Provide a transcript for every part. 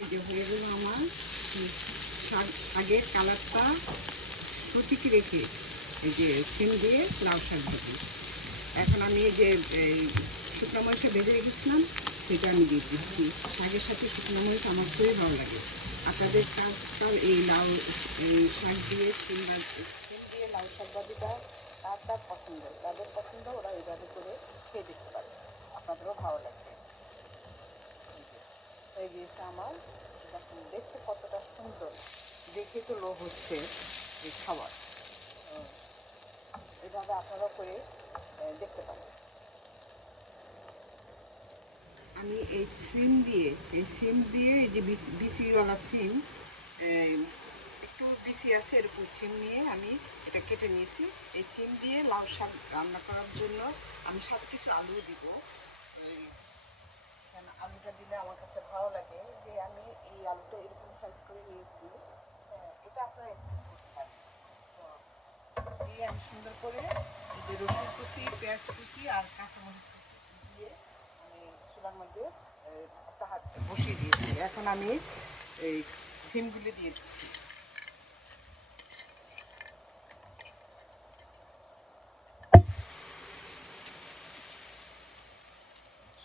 এই যে হয়ে গেল আমার শাকের কালারটা সঠিক রেখে এই যে সিম দিয়ে লাউ শাক ভাজি। এখন আমি এই যে শুকনো মরিচটা ভেজে রেখেছিলাম সেটা আমি দিয়ে দিচ্ছি। শাকের সাথে শুকনো মরিচ আমার খুবই ভালো লাগে। আপনাদের কাল এই লাউ এই শাক দিয়ে সিম দিয়ে লাউ শাক ভাজিটা কার পছন্দ, তাদের পছন্দ ওরা এইভাবে করে খেয়ে দেখতে পারে, আপনাদেরও ভালো লাগবে। হয়ে গিয়েছে আমার, দেখুন দেখতে কতটা সুন্দর, দেখে তো লোভ হচ্ছে এই খাবার। এভাবে আপনারা করে দেখতে পারেন। আমি এই সিম দিয়ে এই যে বিসিওয়ালা সিম, একটু বিসি আছে এরকম সিম নিয়ে আমি এটা কেটে নিয়েছি। এই সিম দিয়ে লাউ শাক রান্না করার জন্য আমি সাথে কিছু আলু দিব। আলুটা দিলে আমার কাছে ভালো লাগে, যে আমি এই আলুটা এরকম সাইজ করে নিয়েছি। এটা আপনারা স্কিপ করতে পারেন। দিয়ে আমি সুন্দর করে এই যে রসুন কুচি, পেঁয়াজ কুচি আর কাঁচামরিচ কুচি দিয়ে আমি চুলার মধ্যে বসিয়ে দিয়েছি। এখন আমি এই সিমগুলি দিয়ে দিচ্ছি।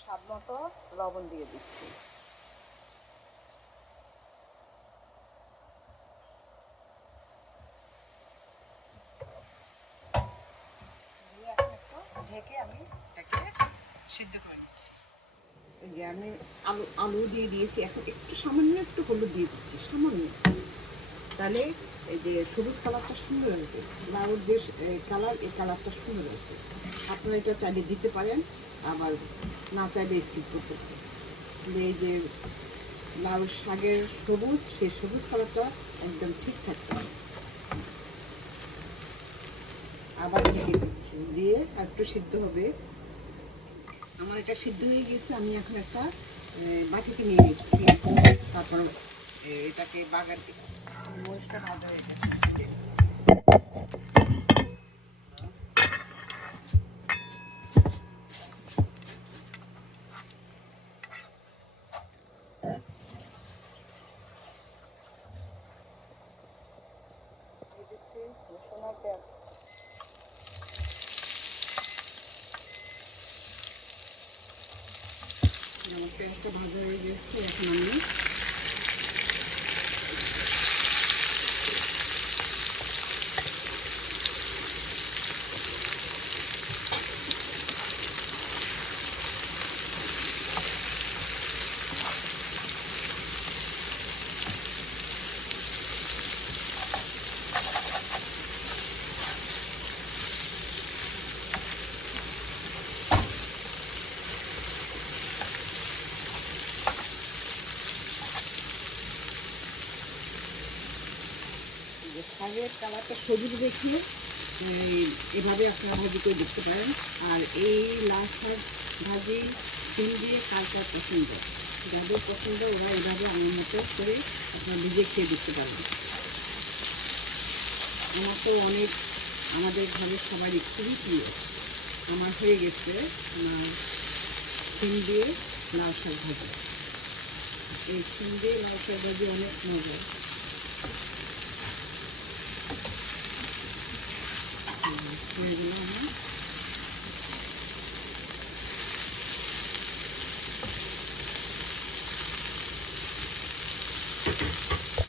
স্বাদ মতো লবণ দিয়ে দিচ্ছি। দিয়ে এখন একটু ঢেকে আমি এটাকে সিদ্ধ করে নিচ্ছি। এই যে আমি আলু দিয়ে দিয়েছি, এখন একটু সামান্য একটু হলুদ দিয়ে দিচ্ছি, সামান্য। তাহলে এই যে সবুজ কালারটা সুন্দর আসবে, লাউর যে কালার, এই কালারটা সুন্দর আসবে। আপনারা এটা চাইলে দিতে পারেন, আবার না চাইলে স্কিপ করতে পারেন। এই যে লাউ শাকের সবুজ, সেই সবুজ কালারটা একদম ঠিক থাকতে হবে। আবার ঢেকে দিচ্ছি, দিয়ে একটু সিদ্ধ হবে। আমার এটা সিদ্ধ হয়ে গেছে, আমি এখন একটা বাটিতে নিয়ে নিচ্ছি। তারপর এটাকে বাগার দিব। মরিচটা ভাজা হয়ে গেছে, রসুন আর পেঁয়াজ। আমার পেঁয়াজটা ভাজা হয়ে গেছে, এখন আমি শাকের কালারটা সবুজ দেখিয়ে এভাবে আপনারা ভাজি করে দেখতে পারেন। আর এই লাল শাক ভাজি সিম দিয়ে কার পছন্দ, যাদের পছন্দ ওরা এভাবে আমার মতো করে আপনারা নিজে খেয়ে দেখতে পারবেন। আমার তো অনেক, আমাদের ঘরের সবারই খুবই প্রিয়। আমার হয়ে গেছে আমার সিম দিয়ে লাল শাক ভাজি। এই সিম দিয়ে লাল শাক ভাজি অনেক মজা। এগুলো আমার